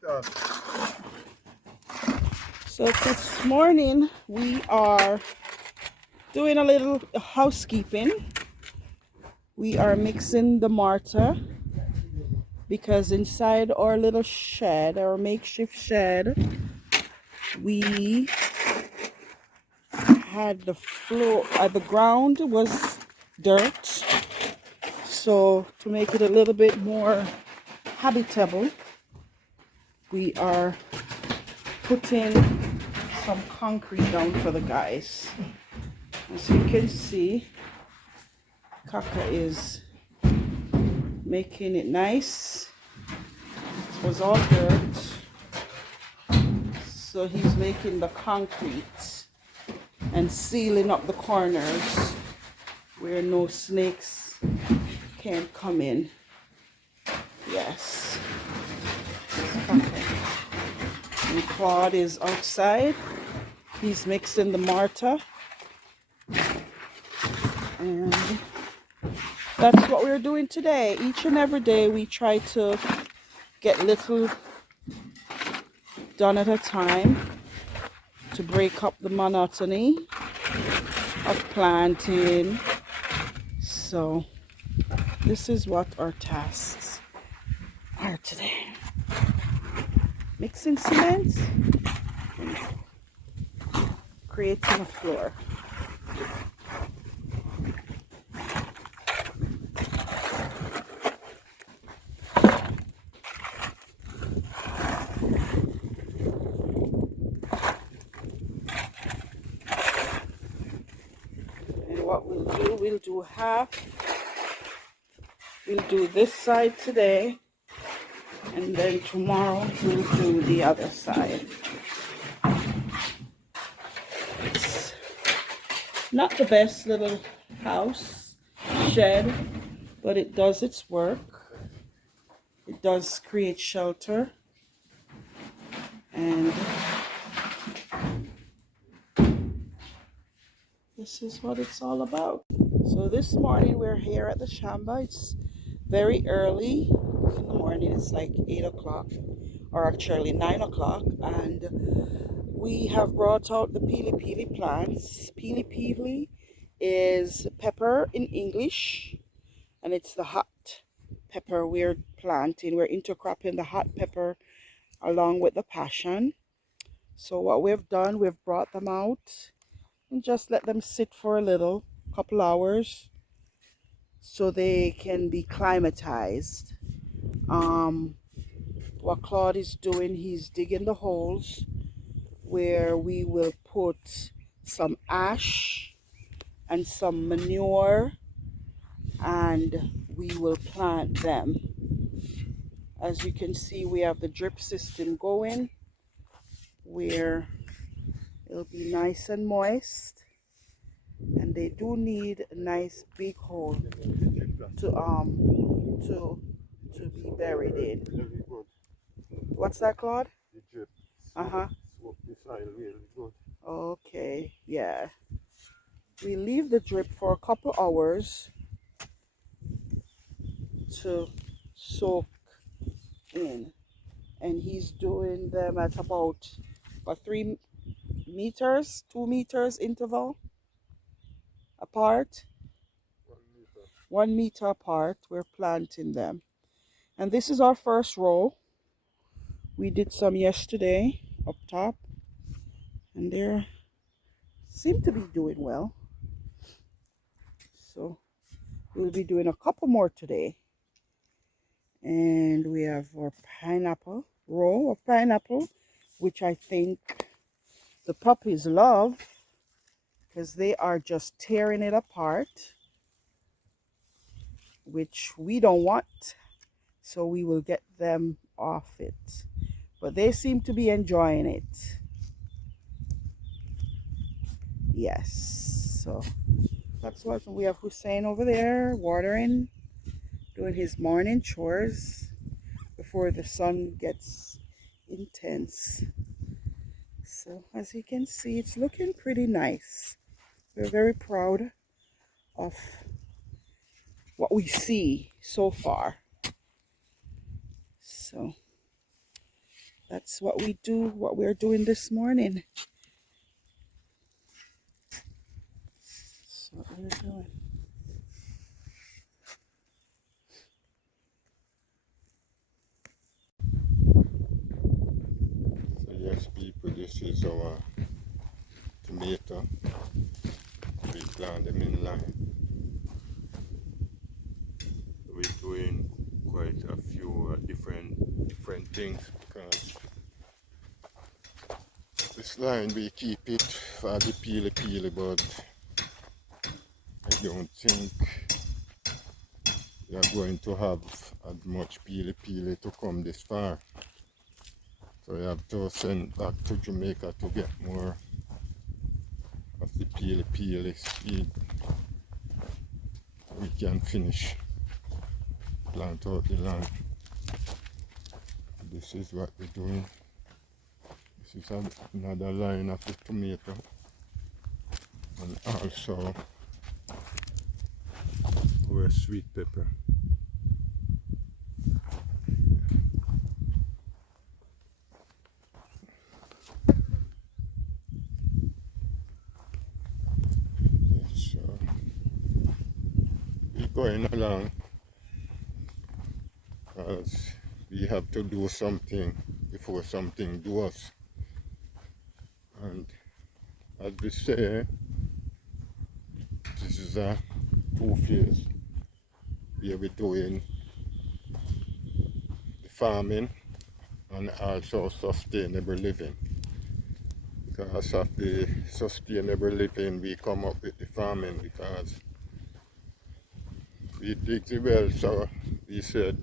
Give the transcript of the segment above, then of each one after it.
So this morning we are doing a little housekeeping. We are mixing the mortar because inside our little shed, our makeshift shed, we had the floor, the ground was dirt. So to make it a little bit more habitable, we are putting some concrete down for the guys. As you can see, Kaka is making it nice. It was all dirt, so he's making the concrete and sealing up the corners where no snakes can come in. Yes. And Claude is outside. He's mixing the mortar. And that's what we're doing today. Each and every day we try to get little done at a time to break up the monotony of planting. So this is what our tasks are today. Mixing cement, creating a floor. And what we'll do half. We'll do this side today, and then tomorrow we'll do the other side. It's not the best little house, shed, but it does its work. It does create shelter, and this is what it's all about. So this morning we're here at the Shamba. It's very early in the morning. It's like 8 o'clock, or actually 9 o'clock, and we have brought out the pili pili plants. Pili pili is pepper in English, and it's the hot pepper we're planting. We're intercropping the hot pepper along with the passion. So what we've done, we've brought them out and just let them sit for a couple hours, so they can be climatized. What Claude is doing, he's digging the holes where we will put some ash and some manure, and we will plant them. As you can see, we have the drip system going where it'll be nice and moist, and they do need a nice big hole to be buried in. What's that, Claude? The drip. Uh-huh. Swap the soil really good. Okay, yeah. We leave the drip for a couple hours to soak in, and he's doing them at about 3 meters, 2 meters interval apart. 1 meter. 1 meter apart. We're planting them, and this is our first row. We did some yesterday up top, and they seem to be doing well. So we'll be doing a couple more today. And we have our pineapple, row of pineapple, which I think the puppies love because they are just tearing it apart, which we don't want. So we will get them off it. But they seem to be enjoying it. Yes. So that's what we have. Hussein over there watering, doing his morning chores before the sun gets intense. So as you can see, it's looking pretty nice. We're very proud of what we see so far. So that's what we do, what we're doing this morning. That's what we're doing. So yes, people, this is our tomato. We plant them in line. We're doing quite a few different things because this line we keep it for the peely, but I don't think we are going to have as much peely to come this far. So I have to send back to Jamaica to get more of the peely seed. We can finish plant out the land. This is what we're doing. This is another line of the tomato, and also our sweet pepper. So we're going along because we have to do something before something does. And as we say, this is a two-phase. We are doing the farming and also sustainable living. Because of the sustainable living, we come up with the farming because we dig the well, so we said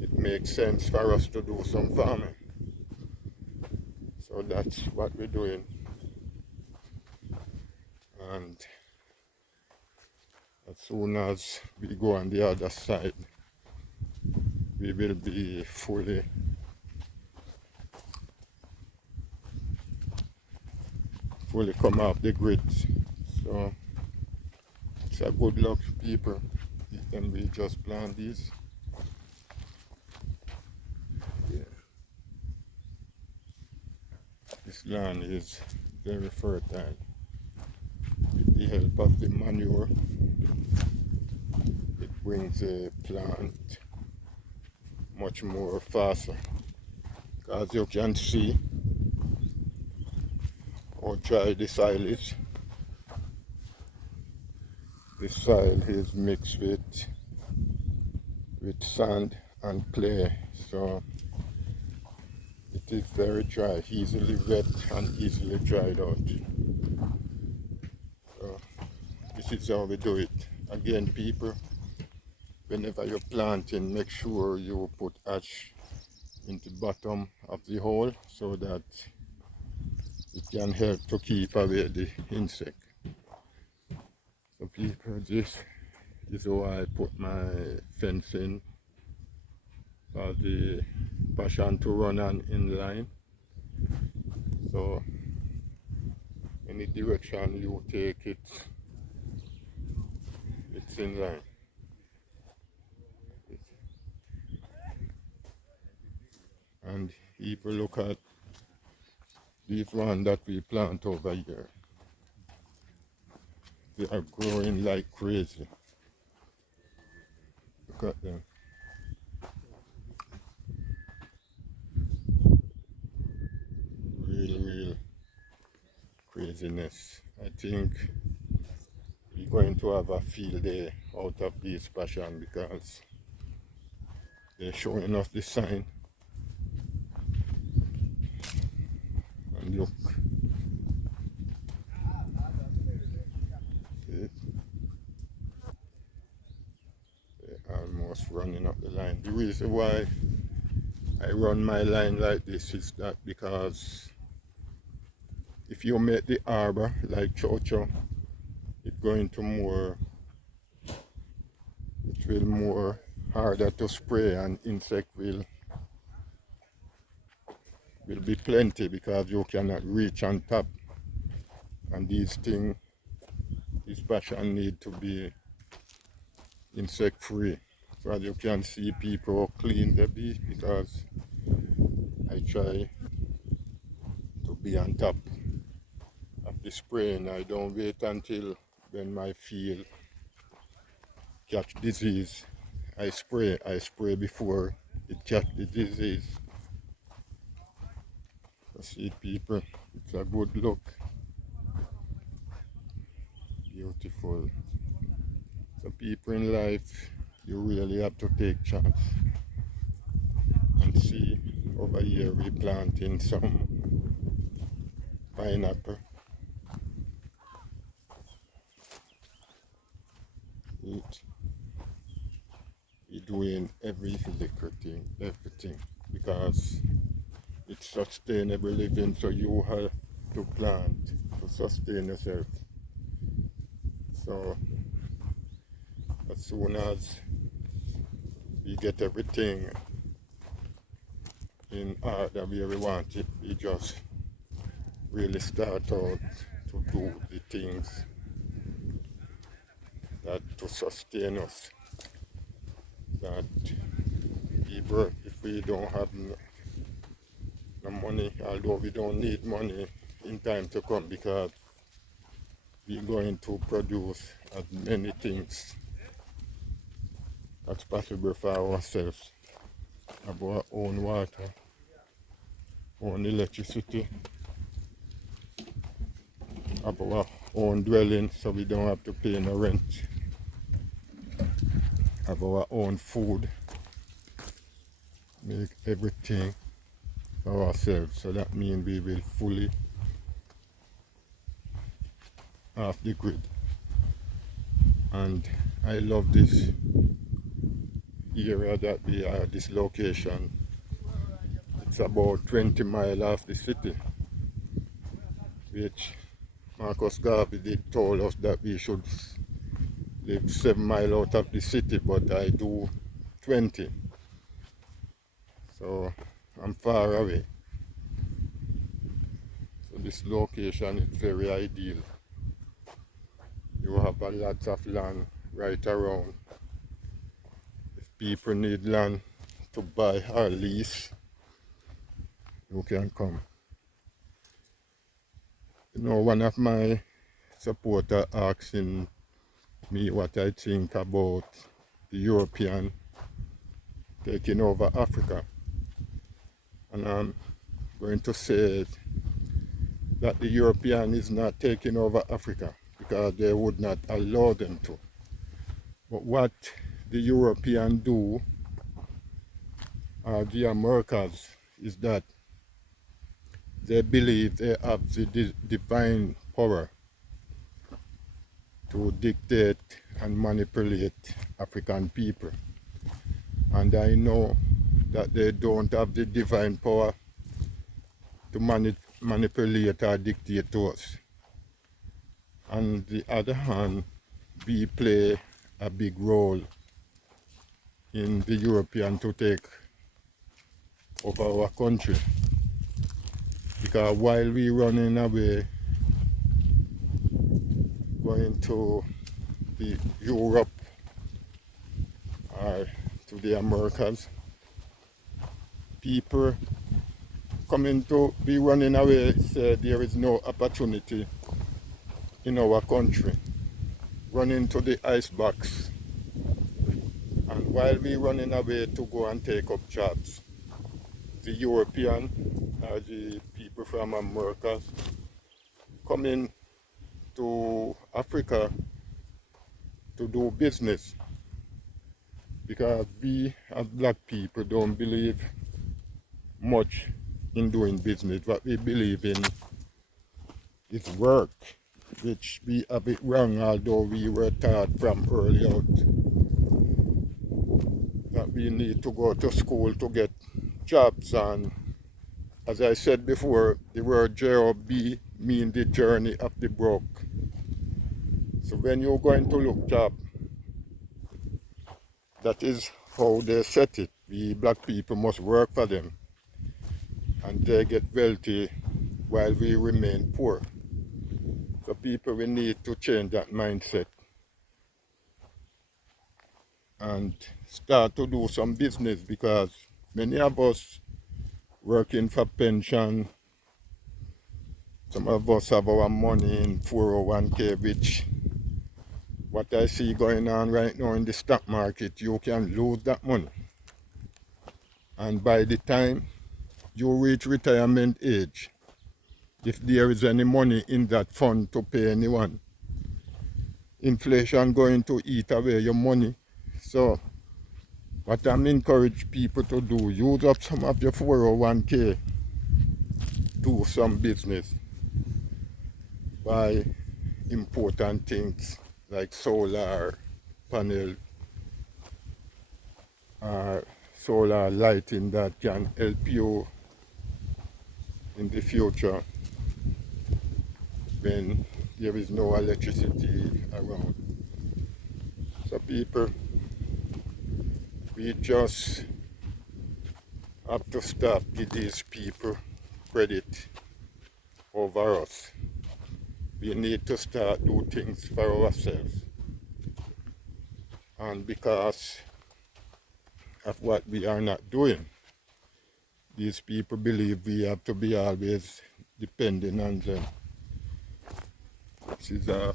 it makes sense for us to do some farming. So that's what we're doing. And as soon as we go on the other side, we will be fully come off the grid. So it's a good luck, people. And we just plant these. Yeah. This land is very fertile. With the help of the manure, it brings a plant much more faster. As you can see how dry the soil is. The soil is mixed with sand and clay, so it is very dry, easily wet and easily dried out. So this is how we do it. Again, people, whenever you're planting, make sure you put ash in the bottom of the hole so that it can help to keep away the insect. So people, this is how I put my fence in for the passion to run on in line. So any direction you take it, it's in line. And if you look at this one that we plant over here, they are growing like crazy. Look at them. Real craziness. I think we're going to have a field day out of this passion because they're showing us the sign. And look, see, they're almost running up the line. The reason why I run my line like this is that because if you make the arbor like chocho, it's going to it will more harder to spray and insect will be plenty because you cannot reach on top, and these things, this passion need to be insect free. So as you can see, people clean the bees because I try to be on top of the spraying. I don't wait until when my field catch disease. I spray before it catch the disease. So see people, it's a good look, beautiful. So people in life, you really have to take chance and see. Over here we planting some pineapple. It, we doing every little thing, everything, because it's sustainable living, so you have to plant to sustain yourself. So as soon as we get everything in order where we want it, we just really start out to do the things that to sustain us. That people, if we don't have no money, although we don't need money in time to come, because we're going to produce as many things as possible for ourselves. Have our own water, own electricity, have our own dwelling so we don't have to pay no rent, have our own food, make everything for ourselves. So that means we will fully off the grid. And I love this area that we are, this location. It's about 20 miles off the city, which Marcus Garvey did told us that we should live 7 miles out of the city, but I do 20. So I'm far away. So this location is very ideal. You have a lot of land right around. If people need land to buy or lease, you can come. You know, one of my supporters asking me what I think about the European taking over Africa. And I'm going to say that the European is not taking over Africa because they would not allow them to. But what the European do, or the Americans, is that they believe they have the divine power to dictate and manipulate African people. And I know that they don't have the divine power to manipulate or dictate to us. On the other hand, we play a big role in the European to take over our country. Because while we running away, going to the Europe or to the Americas, people coming to be running away say there is no opportunity in our country. Running to the icebox. And while we running away to go and take up jobs, the European or the people from America coming to Africa to do business, because we as black people don't believe much in doing business. What we believe in is work, which we have it wrong, although we were taught from early out that we need to go to school to get jobs. And as I said before, the word job means the journey of the broke. So when you're going to look job, that is how they set it. We black people must work for them, and they get wealthy while we remain poor. So people, we need to change that mindset and start to do some business, because many of us working for pension. Some of us have our money in 401k, which what I see going on right now in the stock market, you can lose that money. And by the time you reach retirement age, if there is any money in that fund to pay anyone, inflation going to eat away your money. So what I'm encouraging people to do, use up some of your 401k, do some business, buy important things like solar panel or solar lighting that can help you in the future when there is no electricity around. So people, we just have to stop give these people credit over us. We need to start do things for ourselves. And because of what we are not doing, these people believe we have to be always depending on them. This is a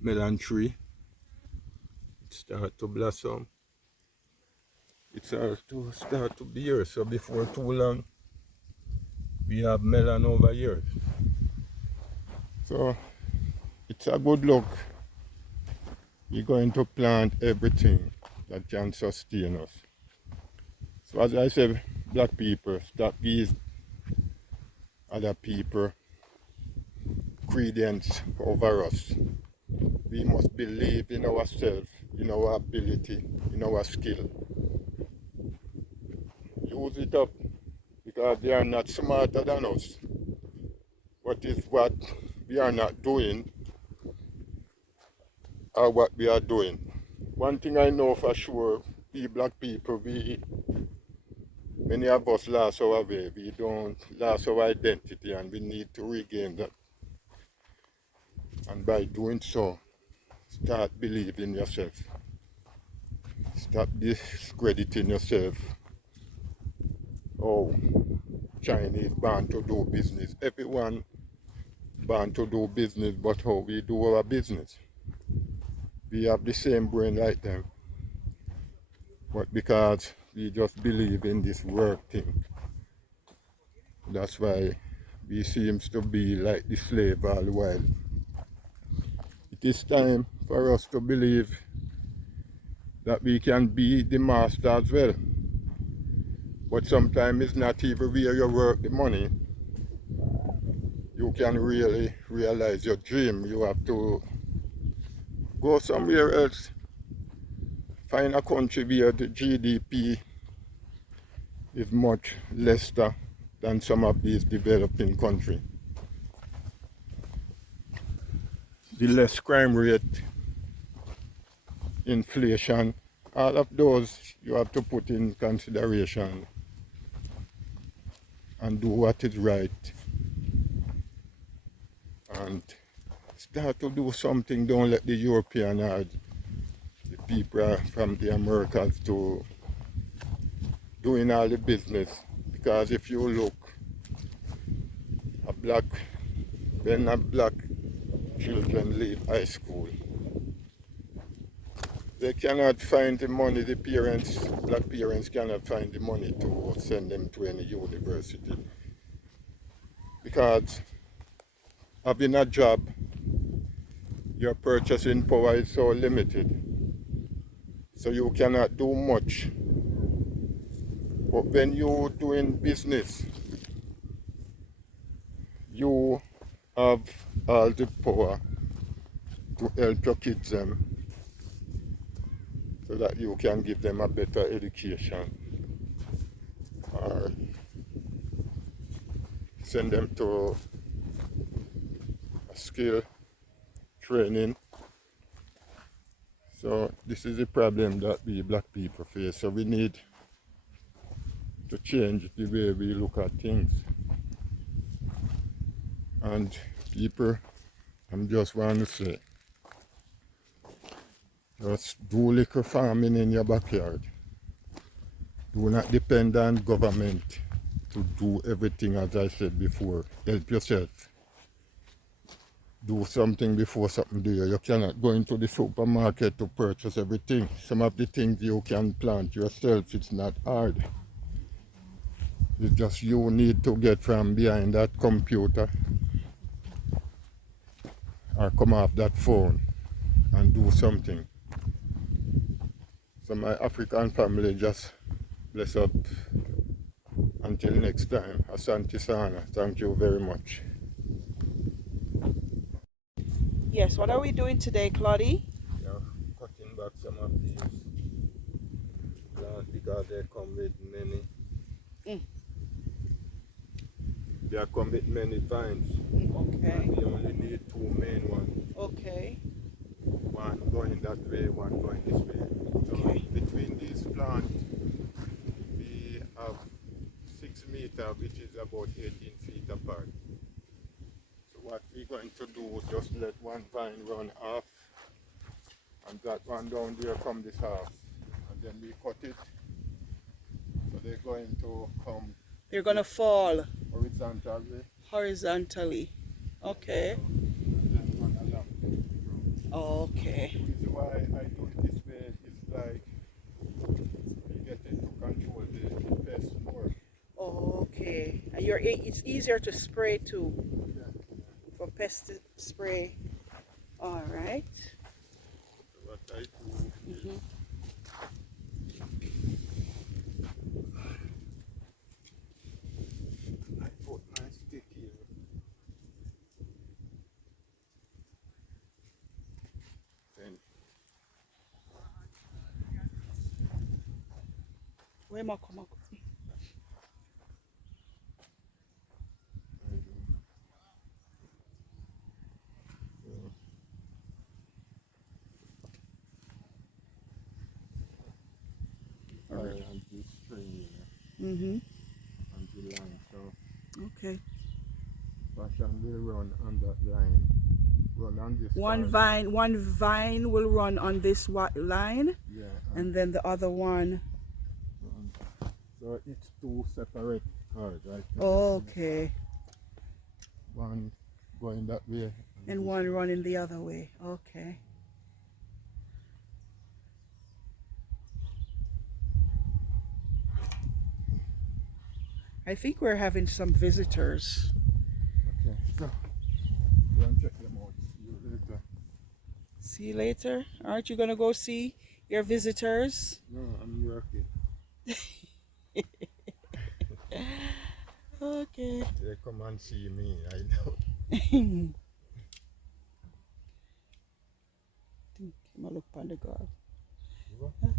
melon tree. It start to blossom. It start to bear. So before too long, we have melon over here. So it's a good look. We're going to plant everything that can sustain us. So as I said, black people, stop these other people credence over us. We must believe in ourselves, in our ability, in our skill. Use it up because they are not smarter than us. What is what we are not doing or what we are doing. One thing I know for sure, we black people, many of us lost our way. We don't lost our identity and we need to regain that. And by doing so, start believing yourself. Stop discrediting yourself. Oh, Chinese born to do business. Everyone born to do business, but how we do our business. We have the same brain like them. But because we just believe in this work thing, that's why we seems to be like the slave all the while. It is time for us to believe that we can be the master as well. But sometimes it's not even where you work the money. You can really realize your dream. You have to go somewhere else. Find a country where the GDP is much less than some of these developing countries. The less crime rate, inflation, all of those you have to put in consideration and do what is right. And start to do something. Don't let the European or the people from the Americas to doing all the business. Because if you look, when a black children leave high school, they cannot find the money, black parents cannot find the money to send them to any university. Because having a job, your purchasing power is so limited. So you cannot do much. But when you're doing business, you have all the power to help your kids so that you can give them a better education or send them to a skill training. So this is the problem that we black people face. So we need to change the way we look at things. And people, I'm just want to say, just do little farming in your backyard. Do not depend on government to do everything. As I said before, help yourself. Do something before something do you. You cannot go into the supermarket to purchase everything. Some of the things you can plant yourself. It's not hard. It's just you need to get from behind that computer or come off that phone and do something. So my African family just bless up. Until next time, Asante Sana. Thank you very much. Yes, what are we doing today, Claudie? Yeah, cutting back some of these plants because they come with many. They come with many vines. Okay. And we only need two main ones. Okay. One going that way, one going this way. Okay. So between these plants, we have 6 meters, which is about 18 feet apart. So what we're going to do is just let one vine run off, and that one down there come this half, and then we cut it. So they're going to come. They're gonna fall Horizontally. horizontally. Okay. And then run along the ground. Okay. The reason why I do it this way is like we get it to control the pest more. Okay. And it's easier to spray too. Yeah. For pest spray. All right. So what I do is I put my stick here. Then Where am I come up? and this string here Mm-hmm. and the line. So Okay. fashion will run on that line. Run on this One part. vine will run on this line, Yeah. and then the other one. So it's two separate cards, right? Okay. One going that way. And one running the other way. Okay. I think we're having some visitors. Okay. So go and check them out. See you later. See you later. Aren't you gonna go see your visitors? No, I'm working. Okay. They come and see me, I know. I'm gonna look on the girl. You go?